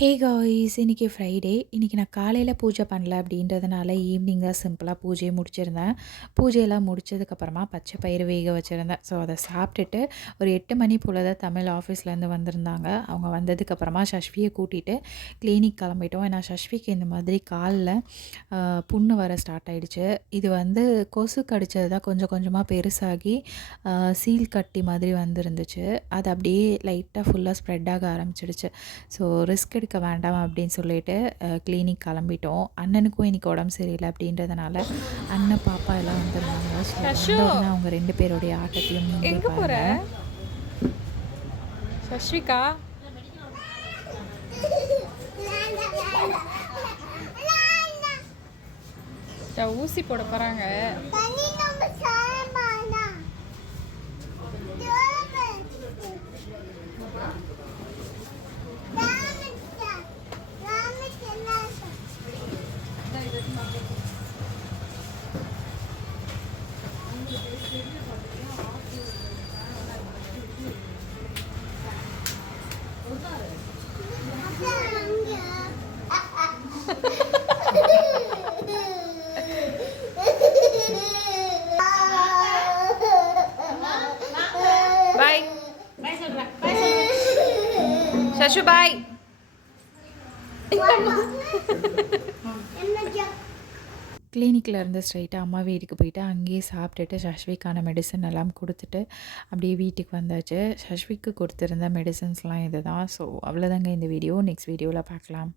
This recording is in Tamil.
Hey guys! இன்னைக்கு ஃப்ரைடே. இன்னைக்கு நான் காலையில பூஜை பண்ணல அப்படின்றதுனால ஈவினிங் தான் சிம்பிளா பூஜைய முடிச்சிருந்தேன். பூஜையெல்லாம் முடிச்சதுக்கப்புறமா பச்சை பயிறு வேக வச்சிருந்தேன். ஸோ அத சாப்பிட்டுட்டு ஒரு 8 மணி போல தான் தமிழ் ஆஃபீஸ்லேருந்து வந்திருந்தாங்க. அவங்க வந்ததுக்கப்புறமா சஷ்விய கூட்டிட்டு கிளினிக் கிளம்பிட்டோம். ஏன்னா சஷ்விக்கு இந்த மாதிரி கால்ல புண்ணு வர ஸ்டார்ட் ஆயிடுச்சு. இது வந்து கொசு கடிச்சது தான் கொஞ்சம் கொஞ்சமா பெருசாகி சீல் கட்டி மாதிரி வந்திருந்துச்சு. அது அப்படியே லைட்டா ஃபுல்லா ஸ்ப்ரெட் ஆக ஆரம்பிச்சிடுச்சு. ஸோ ரிஸ்க் எடுக்க வேண்டாம் அப்படின்னு சொல்லிட்டு கிளினிக் கிளம்பிட்டோம். அண்ணனுக்கும் இன்னைக்கு உடம்பு சரியில்லை அப்படின்றதுனால அண்ணன் பாப்பா எல்லாம் வந்திருந்தாங்க. ஸோ சஷு வந்தோடனே அவங்க 2 பேருடைய ஆட்டத்தையும் நீங்களே எங்க போற? பாருங்க. சஷ்விகா ஊசி போட போறாங்க. பாய் சஷு பாய். கிளினிக்கில் இருந்து ஸ்ட்ரைட்டாக அம்மா வீட்டுக்கு போயிட்டு அங்கேயே சாப்பிட்டுட்டு சஷ்விக்கான மெடிசன் எல்லாம் கொடுத்துட்டு அப்படியே வீட்டுக்கு வந்தாச்சு. சஷ்விக்கு கொடுத்துருந்த மெடிசன்ஸ்லாம் இது தான். ஸோ அவ்வளோதாங்க இந்த வீடியோ. நெக்ஸ்ட் வீடியோவில் பார்க்கலாம்.